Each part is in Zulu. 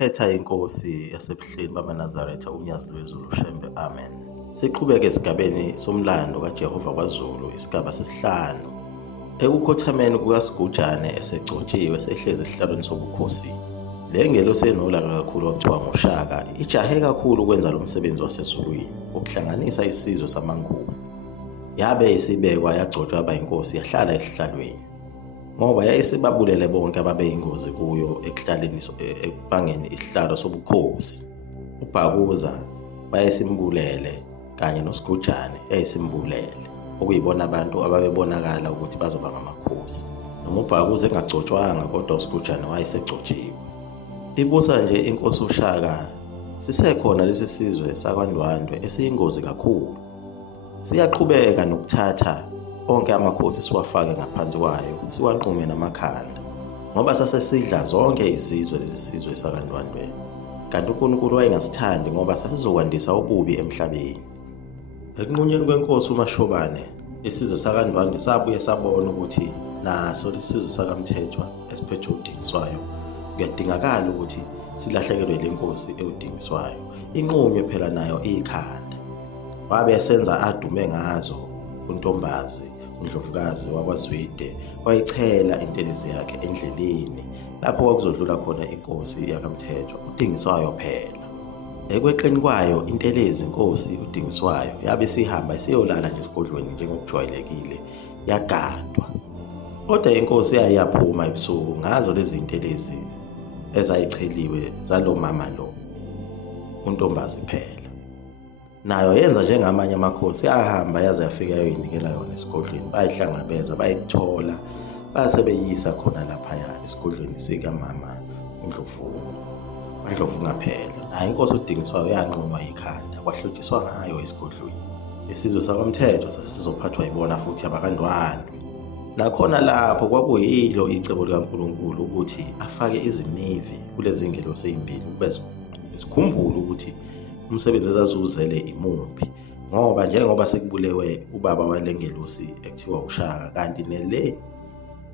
Khetha inkosi yasebuhleni bamaNazaretha unyazi lwezulu Shembe, amen. Siqhubeke esigabeni somlando kaJehova kwaZulu, isigaba sesihlanu. Ekukhothameni kukaSigujane esegcotshiwe sehlezi esihlalweni sobukhosi, le ngelosi enolaka kakhulu okuthiwa nguShaka ijahe kakhulu ukwenza lo msebenzi wasezulwini ukuhlanganisa isizwe samaNguni. Yabe isibekwa yagcotshwa yaba inkosi yahlala esihlalweni, ngoba yayisibabulele bonke ababeyingozi kuyo ekubangeni isihlalo sobukhosi. uBhakuza wayesimbulele kanye noSigujane yayisimbulele, okuyibona abantu ababebonakala ukuthi bazoba ngamakhosi. Noma uBhakuza engagcotshwanga kodwa uSigujane wayesegcotshiwe. Ibusa nje inkosi uShaka sisekhona lesi sizwe sakwaNdwandwe esiyingozi kakhulu. Siyaqhubeka nokuthatha onke amakhosi siwafake ngaphansi kwayo, siwanqume namakhanda, ngoba sasesidla zonke izizwe lesi sizwe sakaNdwandwe. Kanti uNkulunkulu wayengasithandi ngoba sasizokwandisa ububi emhlabeni. Ekunqunyeni kwenkosi uMashobane, isizwe sakaNdwandwe sabuye sabona ukuthi naso lesi sizwe sakaMthethwa esiphethwe udingiswayo kuyadingakala ukuthi silahlekelwe le nkosi ewudingiswayo, inqunywe phela nayo ikhanda. Wabe esenza adume ngazo uNtombazi, uNdlovukazi wakwaZwide, wayichela intelezi yakhe endleleni lapho kwakuzodlula khona inkosi yakaMthethwa udingiswayo phela. Ekweqeni kwayo intelezi inkosi udingiswayo yabe sihamba isiyolala nje esigodlweni njengokujwayelekile, yagadwa. Kodwa inkosi yayiyaphuma ebusuku ngazo lezi intelezi ezayicheliwe zalo mama lo uNtombazi phela. Nayo yenza njengamanye amakhosi, yahamba yaze yafika yayinikela yona esigodlweni, bayihlangabeza bayithola basebeyisa khona laphaya esigodlweni sikamama uNdlovunga phela. Hayi inkosi udingiswayo yanquma ikhanda, kwahlotshiswa ngayo esigodlweni. Isizwe sakwaMthethwa sasizophathwa yibona futhi abakaNdwandwe. Nakhona lapho kwakuyilo icebo likaNkulunkulu ukuthi afake izimivi kulezi ngelosi ezimbili ukuze zikhumbule ukuthi umsebenzi ezaziwuzele imuphi, ngoba njengoba sekubulewe ubaba walengelosi ekuthiwa uShaka, kanti nele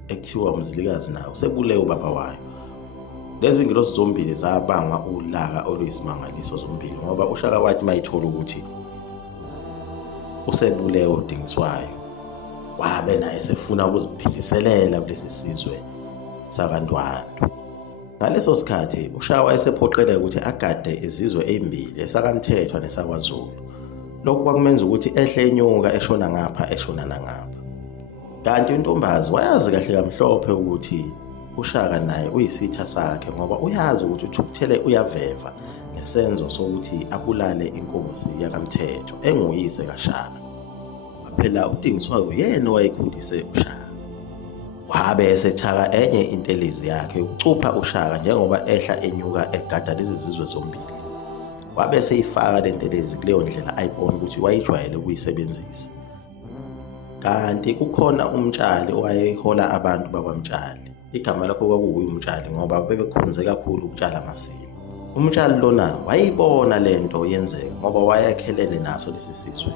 ekuthiwa uMzilikazi nayo sebulewe ubaba wayo. Lezi ngelosi zombili zabanga ulaka oluyisimangaliso zombili, ngoba uShaka wathi mayithola ukuthi usebulewe udingiswayo, wabe naye sefuna ukuziphindiselela kulesi sizwe sakaNdwandwe. Ngaleso sikhathi uShaka wayesephoqeleka ukuthi agade izizwe ezimbili, esakaMthethwa nesakwaZulu. Lokhu kwakumenza ukuthi ehle enyuka eshona ngapha eshona nangapha. Kanti uNtombazi wayazi kahle kamhlophe ukuthi uShaka naye uyisitha sakhe, ngoba uyazi ukuthi uThukuthele uyaveva ngesenzo sokuthi abulale inkosi yakaMthethwa enguyise kaShaka. Phela udingiswayo yena owayekhundise uShaka. Wabe esethaka enye intelezi yakhe ukucupha uShaka njengoba ehla enyuka egada lezi zizwe zombili. Wabe eseyifaka le ntelezi kuleyo ndlela ayibona ukuthi wayijwayele ukuyisebenzisa. Kanti kukhona umtshali owayehola abantu bakwaMtshali. Igama lakho kwakuyi umtshali ngoba bebekhonze kakhulu ukutshala amasimu. Umtshali lona wayibona lento yenzeka ngoba wayekhelene naso lesi sizwe.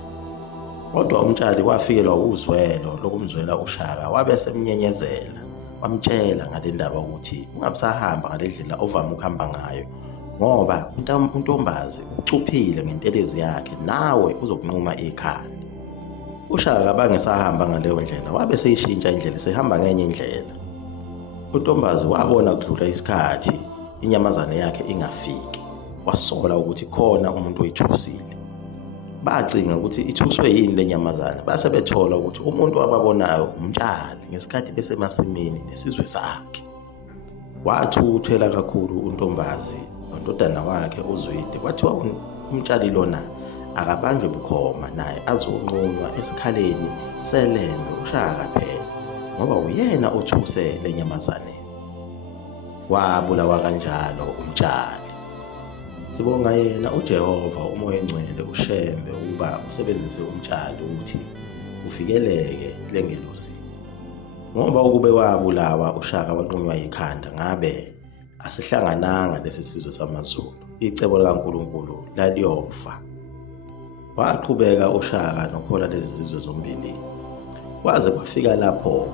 Kodwa umtshali wafikelwa uzwelo lokumzwela uShaka, wabe semnyenyezela, wamtshela ngale ndaba ukuthi ungabusahamba ngale ndlela ovama ukuhamba ngayo, ngoba uNtombazi ucuphile ngentelezi yakhe, nawe uzokunquma ikhanda. uShaka bangesahamba ngaleyo ndlela, wabe seyishintsha indlela, sehamba ngenye indlela. uNtombazi wabona kudlula isikhathi inyamazane yakhe ingafiki, wasola ukuthi khona umuntu oyithusile. Bacinga ukuthi ithuswe yini le nyamazane, base bethola ukuthi umuntu ababonayo umtshali ngesikhathi besemasimini nesizwe sakhe. Wathuthela kakhulu uNtombazi nondodana wakhe uZwide, kwathiwa umtshali lona akabanjwe bukhoma, naye azonqunywa esikhaleni selembe uShaka phela, ngoba uyena othuse le nyamazane. Wabulawa kanjalo umtshali. Sibonga yena uJehova umoya engcwele uShembe ukuba usebenzise umtshali ukuthi uvikeleke le ngelosi. Ngoba ukube wabulawa uShaka wanqunywa ikhanda, ngabe asihlangananga lesi sizwe samaZulu, icebo likaNkulunkulu laliyofa. Waqhubeka uShaka nokhola lezi zizwe zombili, kwaze kwafika lapho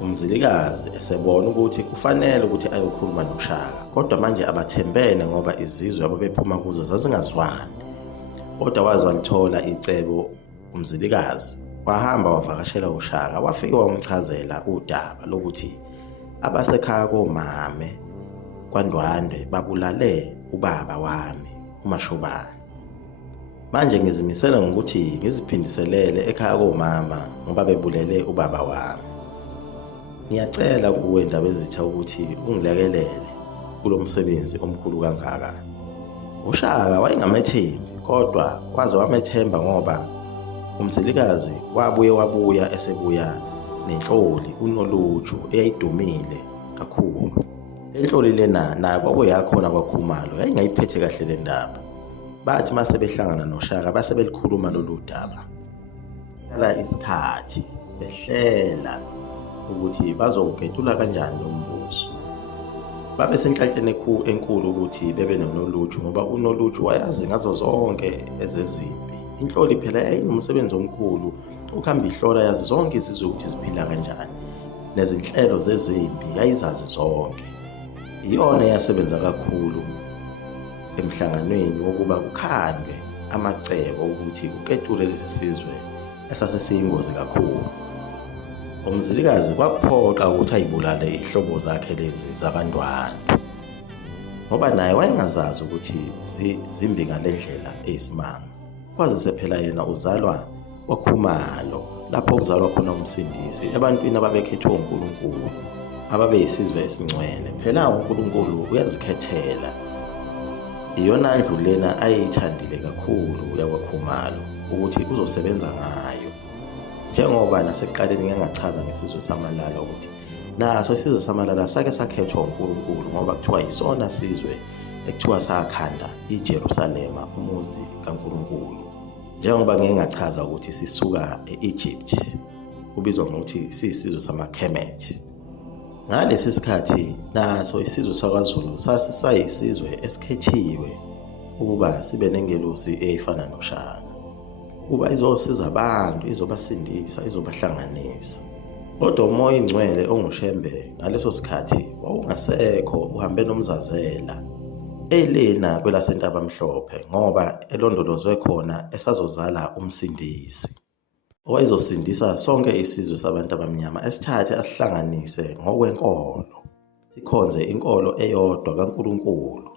Umzilikazi esebona ukuthi kufanele ukuthi ayokhuluma noShaka, kodwa manje abathembene ngoba izizwe ababephuma kuzo zazingazwani. Kodwa waze walithola icebo umzilikazi, wahamba wavakashela uShaka, wafike wamchazela udaba lokuthi abasekhaya komame kwaNdwandwe babulale ubaba wami uMashobane. Manje ngizimisela ngokuthi ngiziphindiselele ekhaya komama ngoba bebulele ubaba wami. Ngiyacela kuwe Ndabezitha ukuthi ungilekelele kulo msebenzi omkhulu kangaka. uShaka wayengamethembi, kodwa waze wamethemba ngoba umzilikazi wabuya esebuya nenhloli uNoluju eyayidumile kakhulu. Enhloli lena nayo kwakuyakhona kwaKhumalo yayingayiphethe kahle le ndaba. Bathi mase behlangana noShaka base belikhuluma lolu daba. Kala isikhathi behlela ukuthi bazowuketula kanjani lo mbuso. Babe senhlanhleni enkulu ukuthi bebe noNoluju ngoba uNoluju wayazi ngazo zonke ezezimpi. Inhloli phela yayinomsebenzi omkhulu ukuhamba ihlola yazi zonke izizwe ukuthi ziphila kanjani, nezinhlelo zezimpi yayizazi zonke. Iyona yasebenza kakhulu emhlanganweni wokuba kukhandwe amacebo ukuthi kuketule lesi sizwe esasesiyingozi kakhulu. Umzilikazi kwakuphoqa ukuthi ayibulale ihlobo zakhe lezi zabaNdwandwe, ngoba naye wayengazazi ukuthi zimbi ngale ndlela eyisimanga. Kwazise phela yena uzalwa kwaKhumalo, lapho kuzalwa khona umsindisi ebantwini ababekhethwe uNkulunkulu, ababeyisizwe esingcwele. Phela uNkulunkulu uyazikhethela. Iyona ndlu lena ayeyithandile kakhulu yakwaKhumalo ukuthi uzosebenza ngayo. Njengoba nasekuqaleni ngingachaza ngesizwe samalala ukuthi naso isizwe samalala sake sakhethwa uNkulunkulu ngoba kuthiwa yisona sizwe ekuthiwa sakhanda iJerusalema, umuzi kaNkulunkulu. Njengoba ngingachaza ukuthi sisuka eEgypt, kubizwa ngokuthi siyisizwe samaKhemethi. Ngalesi sikhathi naso isizwe sakwaZulu sasisayisizwe esikhethiwe ukuba sibe nengelosi eyifana noShaka, ukuba izosiza abantu, izobasindisa, izobahlanganisa. Kodwa umoya ingcwele onguShembe ngaleso sikhathi wawungasekho, uhambe nomzazela elena kwelasentabamhlophe ngoba elondolozwe khona esazozala umsindisi owayezosindisa sonke isizwe sabantu abamnyama, esithathe asihlanganise ngokwenkolo, sikhonze inkolo eyodwa kaNkulunkulu.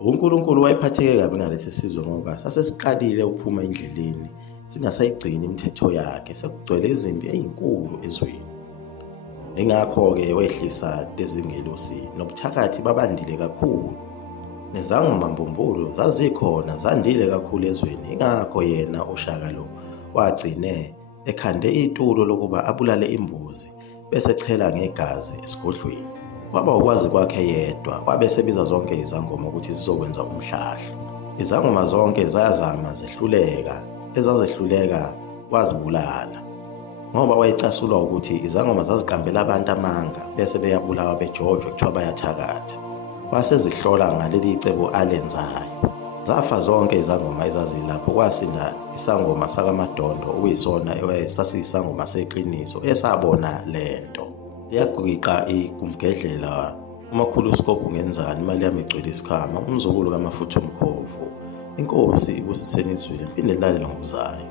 uNkulunkulu wayephatheke kabi ngalesi sizwe ngoba sasesiqalile ukuphuma endleleni, singasayigcini imithetho yakhe, sekugcwele izimpi ezinkulu ezweni. Ingakho-ke wehlisa lezingelosi nobuthakathi babandile kakhulu, nezangoma mbumbulu zazikhona zandile kakhulu ezweni. Ingakho yena uShaka lo wagcine ekhande itulo lokuba abulale imbuzi bese echela ngegazi esigodlweni. Kwaba ukwazi kwakhe yedwa, wabe sebiza zonke izangoma ukuthi zizokwenza umhlahlo. Izangoma zonke zayazama zehluleka, ezazehluleka wazibulala ngoba wayecasulwa ukuthi izangoma zaziqambela abantu amanga bese beyabulawa bejojwe kuthiwa bayathakatha. Wase zihlola ngaleli cebo alenzayo, zafa zonke izangoma ezazilapho. Kwasinda isangoma sakaMadondo okuyisona sasiyisangoma seqiniso esabona lento. Liyaguqiqa ikumgedlela umakhuluskopu ngenzani, imali yami igcwele isikhwama, umzukulu kaMafutha uMkhovu. Inkosi ibusiseni izweni, phinde lilalele ngokuzayo.